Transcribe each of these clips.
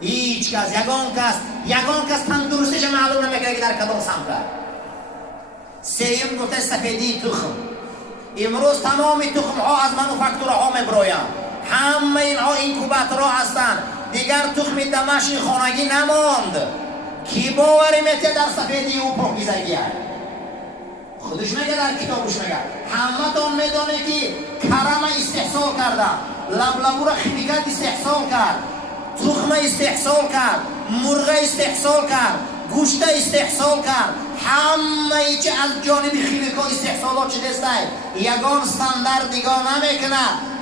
هیچ کس، یگان کس تندرستیش معلوم نمیکنه که در کدام سمت. سوم گفته سفیدی تخم. امروز تمام تخم ها از منوفکتوره ها میبرویند. همه اینها اینکوباتورها هستند. دیگر تخم دمشق خانگی نماند. کی باوری میته در سفیدی او پاکیزگی هست؟ خودش میگه، در کتابش میگه. همه تون میدونه که کرم استحصال کرده، لبلبو را خیمیکات استحصال کرد، تخم استحصال کرد، مرغ استحصال کرد، گوشت استحصال کرد. همه چی از جانب خیمیکا استحصالات شده است. یگان استاندارد دیگه نمیکنه.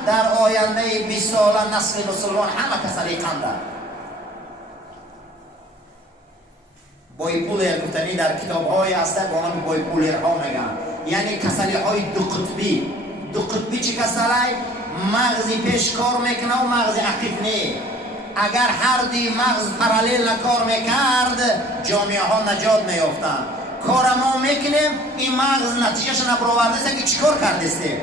در آینده 20 ساله نسل مسلمان همه کسری قنده. بایپولر گفتنی در کتاب های هسته با هم بایپولر ها میگن، یعنی کسری های دو قطبی. دو قطبی چی کسری؟ مغزی پیش کار میکنه و مغزی عقیب نی. اگر هر دی مغز پرالیل کار میکرد جامعه ها نجات میافتند. کار ما میکنیم این مغز نتیجهش نبرآورده است که چیکار کردیم.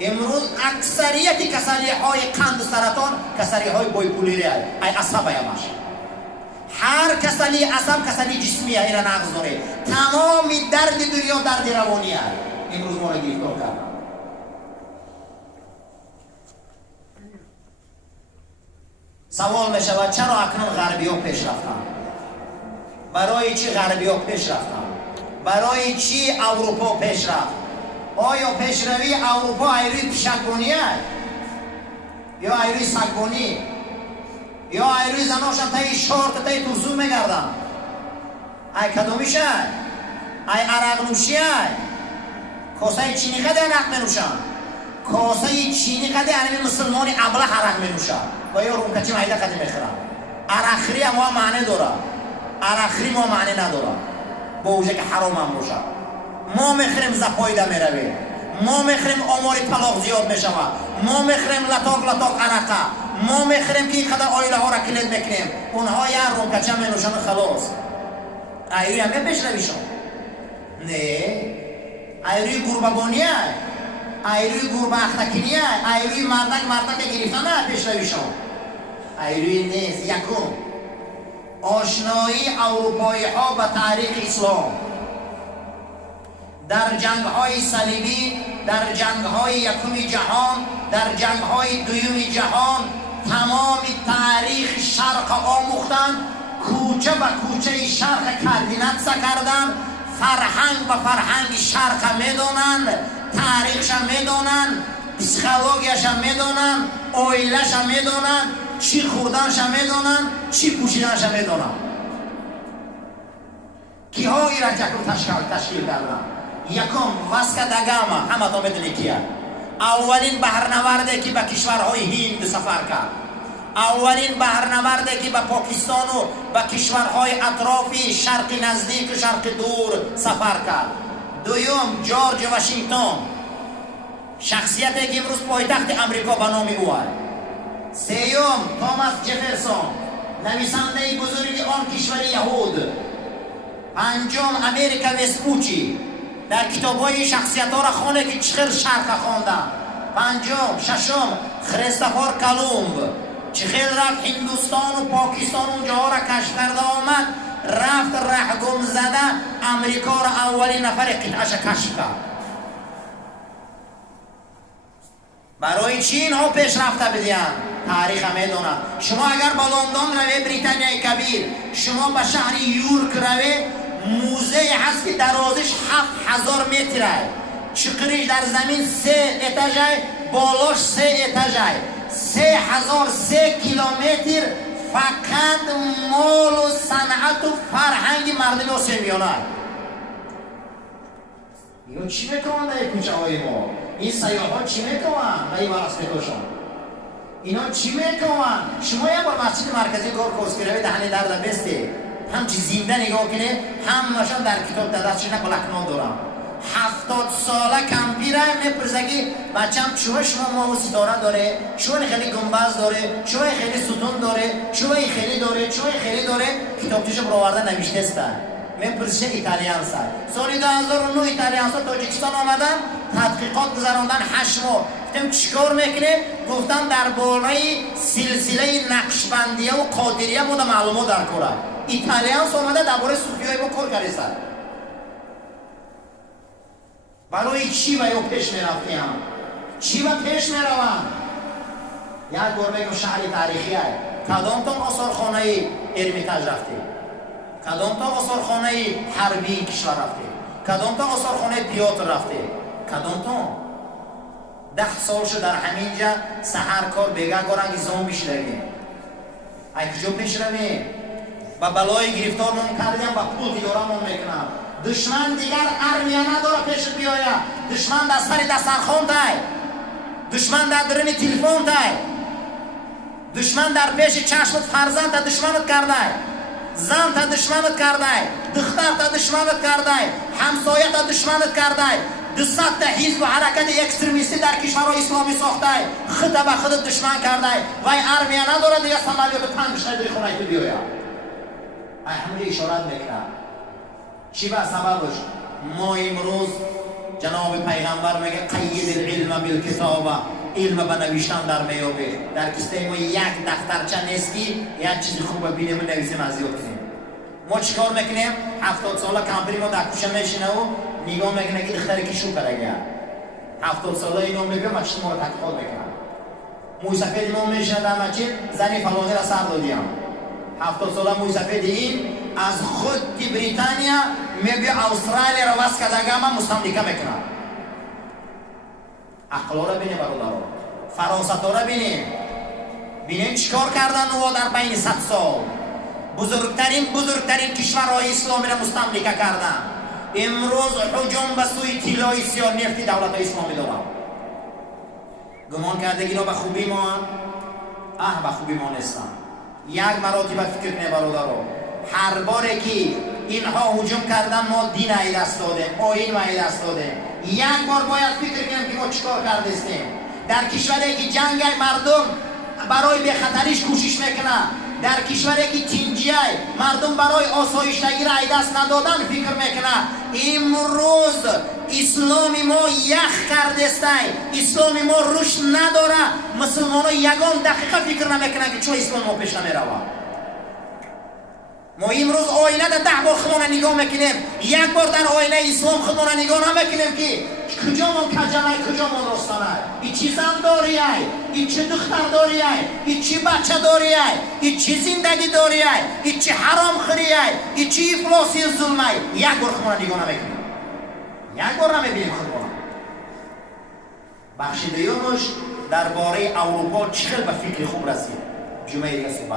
امروز اکثریت کسری های قند و سرطان کسری های بایپولری هست. ای عصب همش. هر کسلی عصب کسلی جسمی هست. اینا نقض داره. تمام درد دنیا درد روانی هست. امروز ما را گرفتار کردن. سوال می شود چرا اکنون غربی ها پیش رفتن؟ برای چی غربی ها پیش رفتن؟ برای چی اروپا پیش رفت؟ آیا پیشروی اروپا ایروی پیشکگونی هست؟ یا ایروی سگگونی؟ یا ایروی زناشان تایی شورت تایی توزو میگردن؟ ای کدومیش هست؟ ای عرق نوشی هست؟ کاسه چینی قده عرق منوشن؟ کاسه چینی قده انمی مسلمانی ابله عرق منوشن و یا رومکچی مایده قده میخورن. عرقخری هم معنی داره، عرقخری ما معنی نداره با اوجه که حرام هم باشه. ما میخریم زپایده میرویم، ما میخریم آمار طلاق زیاد میشود، ما میخریم لطاق عرقه، ما میخریم که اینقدر آیله ها را کلید میکنیم. اونها یه رومکچه منوشن خلاص. ایروی همه پیشرویشون نه، ایروی گربگانی هست، ایروی گربه اختکنی هست، ایروی مردک گرفتن هست پیشرویشون. ایروی نیست. یکم آشنایی اروپایی ها به تاریخ اسلام. در جنگ های صلیبی، در جنگ های یکم جهان، در جنگ های دوم جهان تمام تاریخ شرق آموختن. کوچه به کوچه شرق کاردینات کردن. فرهنگ به فرهنگ شرق میدونن، تاریخش میدونن، پسیکولوژیش میدونن، اویلش میدونن، چی خوردنش میدونن، چی پوشیدنش میدونن. کی ها این را تشکیل کردن؟ یکم واسکو دا گاما، همه تو میدونی کیه؟ اولین بحرنورده که به کشورهای هند سفر کرد، اولین بحرنورده که به پاکستان و به کشورهای اطرافی شرق نزدیک و شرق دور سفر کرد. دوم جورج واشنگتن، شخصیتی که امروز پایتخت امریکا به نام او است. سوم توماس جفرسون، نویسنده بزرگ آن کشور یهود. پنجم امریکا وسپوچی، در کتاب‌های شخصیت‌ها را خونه که چخیل شرق خواندن. پنجم ششم کریستوفر کولومب، چخیل رفت هندوستان و پاکستان اونجاها را کشف کرده آمد، رفت رهگم زده امریکا را اولین نفر قطعش کشف کرد. برای چی اینها پیش رفته بدین؟ تاریخ میدونن. شما اگر با لندن روی بریتانیای کبیر، شما به شهر یورک روی، موزه هست که درازش 7000 متره، چقریش در زمین 3 اتاژه، بالاش 3 اتاژه، 3003 کیلومتر فقط مال و صنعت و فرهنگ مردم سیمیانه. اینا چی میکنن در کوچه های ما؟ این سیاه ها چی میکنن؟ رای برس میکشن. اینا چی میکنن؟ شما یه بار مسجد مرکزی کورسکیروی دهنی در بسته همچی زنده نگاه کنه، همشان در کتاب در دستش نکلکنان دارم. 70 ساله کمپیره میپرسگی بچم چوه شما ماه ستاره داره، چوه خیلی گنبز داره، چوه خیلی ستون داره، چوه خیلی داره، چوه خیلی داره. کتابچش برآورده نوشته است. میپرسه ایتالیان سر. سال 2009 ایتالیان سر تاجیکستان آمدن، تحقیقات گذراندن 8 ماه. گفتم چیکار میکنه؟ گفتم در بالای سلسله نقشبندیه و قادریه بوده معلومات در کوره. ایتالیانس اومده درباره صوفیای با کار کرده سر. برای چی و یا پیش میرفتیم؟ چی و پیش میروم؟ یک بار میگم شهر تاریخی های کدام تا آثارخانه ارمیتاژ رفته؟ کدام تا آثارخانه حربی کشور رفته؟ کدام تا آثارخانه تئاتر رفته؟ کدام تا؟ 10 سال شد در همینجا سحر کار بیگاه گرانگی زومبی شدگی. ای کجا پیش رویم؟ با بلای گرفتار من کردیم با پول دیدارم من میکنم. دشمن دیگر ارمیه نداره پیش بیاید. دشمن در سر دسترخوان تای. دشمن در درون تلفن تای. دشمن در پیش چشمت فرزند تا دشمنت کرده. زن تا دشمنت کرده. دختر تا دشمنت کرده. همسایه تا دشمنت کرده. 200 تا حزب و حرکت اکستریمیستی در کشورهای اسلامی ساخته. خود به خود دشمن کرده. وای ارمیه نداره دیگه سمالیات تنگ بشه در خونه تو بیاید. ای همه اشارت میکنه. چی به سببش؟ ما امروز جناب پیغمبر میگه قید العلم بالکتاب، علم به نوشتن در میابه. در کیسه ما یک دفترچه نیست که یک چیز خوبه بینیم و نویسیم از یاد کنیم. ما چیکار میکنیم؟ 70 ساله کمپری ما در کوچه میشینه و نگاه میکنه که دختری که شو کرده. 70 ساله اینو میگه ما چی ما رو تکفال میکنم. موی سفید ما میشینه در مسجد زنی فلانی را سر دادیم. 70 ساله موی سفید این از خود بریتانیا میبی استرالیا رو واسه کداگه ما مستملکه میکنه. اخلاق را بینیم برادران، فراست را بینیم چیکار کردن او در بین 100 سال. بزرگترین کشورهای اسلامی را مستملکه کردن. امروز حجوم به سوی طلای سیاه نفتی دولت اسلامی دارن. گمان کرده اینا به خوبی ما به خوبی ما نیستن. یک مراتب فکر کنه برادران، هر باره که اینها هجوم کردن ما دین ای دست دادیم، آیین ای دست دادیم. یک بار باید فکر کنیم که ما چیکار کردیم. در کشوری که جنگ مردم برای بخطریش کوشش میکنه، در کشوری که تینجیه مردم برای آسایشتگی را ای دست ندادن فکر میکنه. امروز اسلامی ما یخ کرده است. اسلامی ما رشد نداره. مسلمان ها یگان دقیقه فکر نمیکنن که چون اسلام ما پیش نمیروه. ما امروز آینه در 10 بار خودمون نگاه میکنیم. یک بار در آینه اسلام خودمون نگاه نمیکنیم که کجا من کجانه کجا من راستانه. ای چی زن داری ای چی دختر داری ای چی بچه داری ای چی زندگی داری ای چی حرام خوری ای چی افلاسی ظلم یک بار خودمون نگاه نمیکنیم. یک بار نمیبینیم خودمون. بخش دیگه‌اش درباره اروپا چقدر به فکر خوب رسید. جمعه دیگه